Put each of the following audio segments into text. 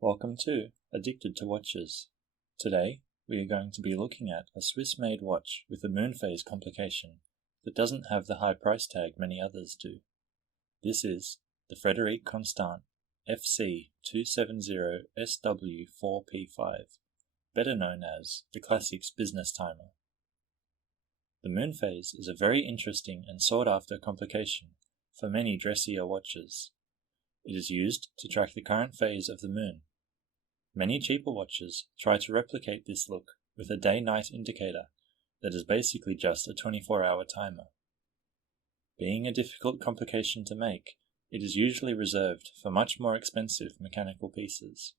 Welcome to Addicted to Watches. Today, we are going to be looking at a Swiss-made watch with a moon phase complication that doesn't have the high price tag many others do. This is the Frederique Constant FC270SW4P5, better known as the Classics Business Timer. The moon phase is a very interesting and sought-after complication for many dressier watches. It is used to track the current phase of the moon. Many cheaper watches try to replicate this look with a day-night indicator that is basically just a 24-hour timer. Being a difficult complication to make, it is usually reserved for much more expensive mechanical pieces.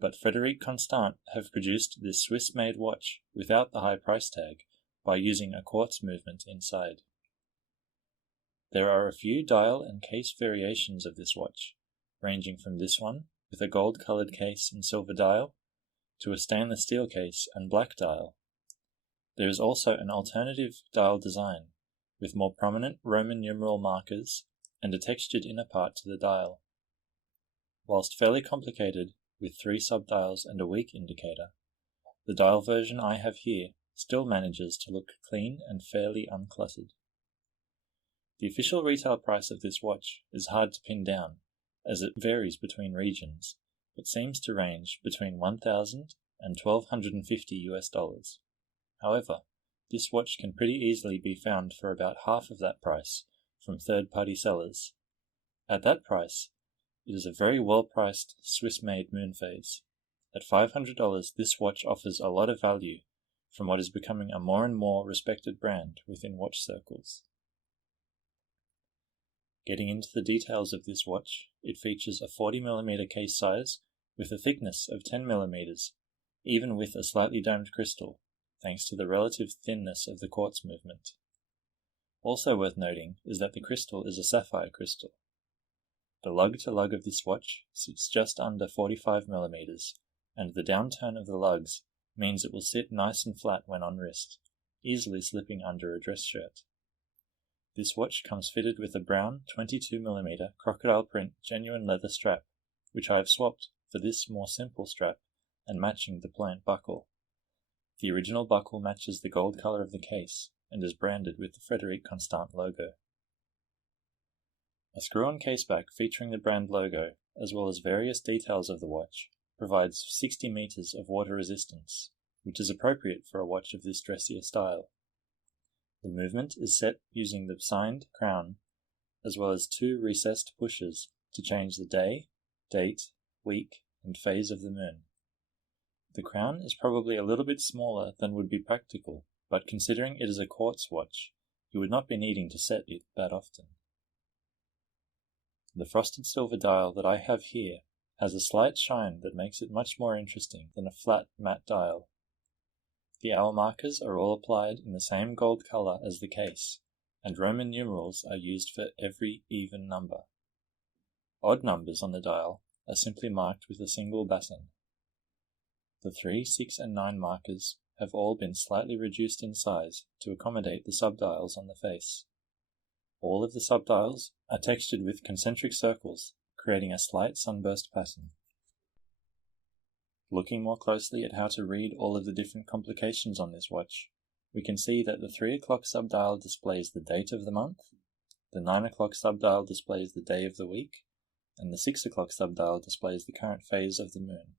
But Frederique Constant have produced this Swiss-made watch without the high price tag by using a quartz movement inside. There are a few dial and case variations of this watch, ranging from this one with a gold-colored case and silver dial, to a stainless steel case and black dial. There is also an alternative dial design, with more prominent Roman numeral markers and a textured inner part to the dial. Whilst fairly complicated, with 3 subdials and a week indicator, the dial version I have here still manages to look clean and fairly uncluttered. The official retail price of this watch is hard to pin down, as it varies between regions, but seems to range between $1,000 and $1,250. However, this watch can pretty easily be found for about half of that price from third-party sellers. At that price, it is a very well-priced Swiss-made moon phase. At $500, this watch offers a lot of value from what is becoming a more and more respected brand within watch circles. Getting into the details of this watch, it features a 40mm case size with a thickness of 10mm, even with a slightly domed crystal, thanks to the relative thinness of the quartz movement. Also worth noting is that the crystal is a sapphire crystal. The lug-to-lug of this watch sits just under 45mm, and the downturn of the lugs means it will sit nice and flat when on wrist, easily slipping under a dress shirt. This watch comes fitted with a brown 22mm crocodile print genuine leather strap, which I have swapped for this more simple strap and matching the pliant buckle. The original buckle matches the gold color of the case and is branded with the Frederique Constant logo. A screw-on caseback featuring the brand logo, as well as various details of the watch, provides 60 meters of water resistance, which is appropriate for a watch of this dressier style. The movement is set using the signed crown, as well as 2 recessed pushers to change the day, date, week, and phase of the moon. The crown is probably a little bit smaller than would be practical, but considering it is a quartz watch, you would not be needing to set it that often. The frosted silver dial that I have here has a slight shine that makes it much more interesting than a flat matte dial. The hour markers are all applied in the same gold color as the case, and Roman numerals are used for every even number. Odd numbers on the dial are simply marked with a single baton. The 3, 6, and 9 markers have all been slightly reduced in size to accommodate the subdials on the face. All of the subdials are textured with concentric circles, creating a slight sunburst pattern. Looking more closely at how to read all of the different complications on this watch, we can see that the 3 o'clock subdial displays the date of the month, the 9 o'clock subdial displays the day of the week, and the 6 o'clock subdial displays the current phase of the moon.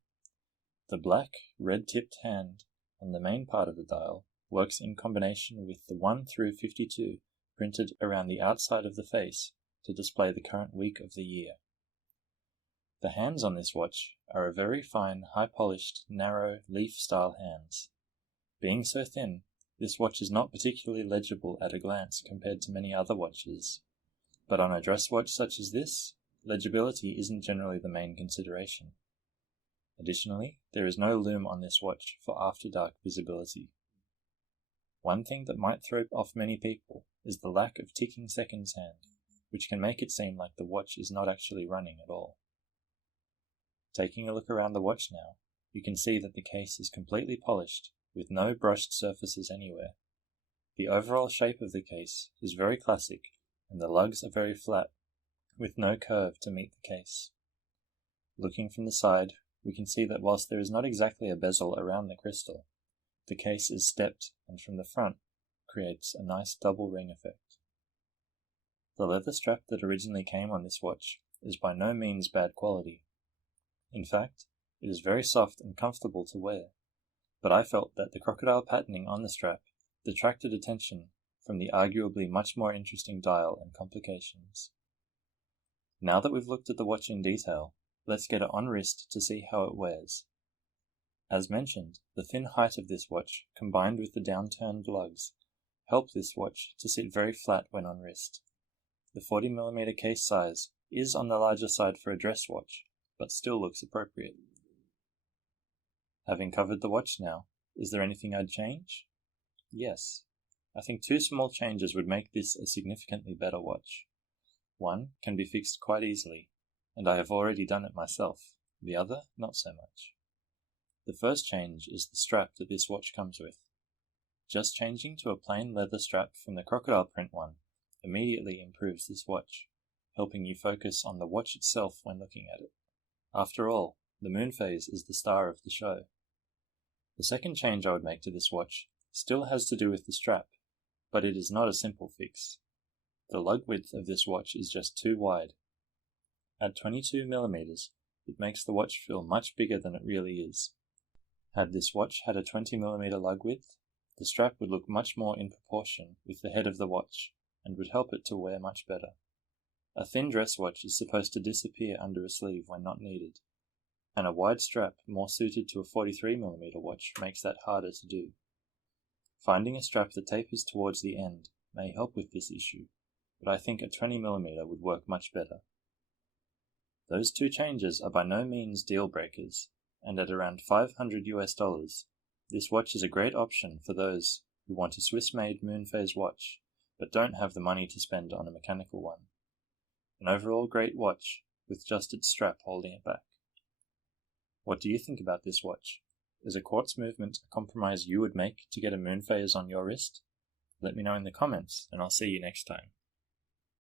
The black, red-tipped hand on the main part of the dial works in combination with the 1 through 52 printed around the outside of the face to display the current week of the year. The hands on this watch are a very fine, high-polished, narrow, leaf-style hands. Being so thin, this watch is not particularly legible at a glance compared to many other watches, but on a dress watch such as this, legibility isn't generally the main consideration. Additionally, there is no lume on this watch for after-dark visibility. One thing that might throw off many people is the lack of ticking seconds hand, which can make it seem like the watch is not actually running at all. Taking a look around the watch now, you can see that the case is completely polished, with no brushed surfaces anywhere. The overall shape of the case is very classic, and the lugs are very flat, with no curve to meet the case. Looking from the side, we can see that whilst there is not exactly a bezel around the crystal, the case is stepped and from the front creates a nice double ring effect. The leather strap that originally came on this watch is by no means bad quality. In fact, it is very soft and comfortable to wear, but I felt that the crocodile patterning on the strap detracted attention from the arguably much more interesting dial and complications. Now that we've looked at the watch in detail, let's get it on wrist to see how it wears. As mentioned, the thin height of this watch combined with the downturned lugs help this watch to sit very flat when on wrist. The 40mm case size is on the larger side for a dress watch, but still looks appropriate. Having covered the watch now, is there anything I'd change? Yes. I think 2 small changes would make this a significantly better watch. One can be fixed quite easily, and I have already done it myself. The other, not so much. The first change is the strap that this watch comes with. Just changing to a plain leather strap from the crocodile print one immediately improves this watch, helping you focus on the watch itself when looking at it. After all, the moon phase is the star of the show. The second change I would make to this watch still has to do with the strap, but it is not a simple fix. The lug width of this watch is just too wide. At 22mm, it makes the watch feel much bigger than it really is. Had this watch had a 20mm lug width, the strap would look much more in proportion with the head of the watch and would help it to wear much better. A thin dress watch is supposed to disappear under a sleeve when not needed, and a wide strap more suited to a 43mm watch makes that harder to do. Finding a strap that tapers towards the end may help with this issue, but I think a 20mm would work much better. Those 2 changes are by no means deal breakers, and at around $500, this watch is a great option for those who want a Swiss-made moon phase watch, but don't have the money to spend on a mechanical one. An overall great watch, with just its strap holding it back. What do you think about this watch? Is a quartz movement a compromise you would make to get a moon phase on your wrist? Let me know in the comments, and I'll see you next time.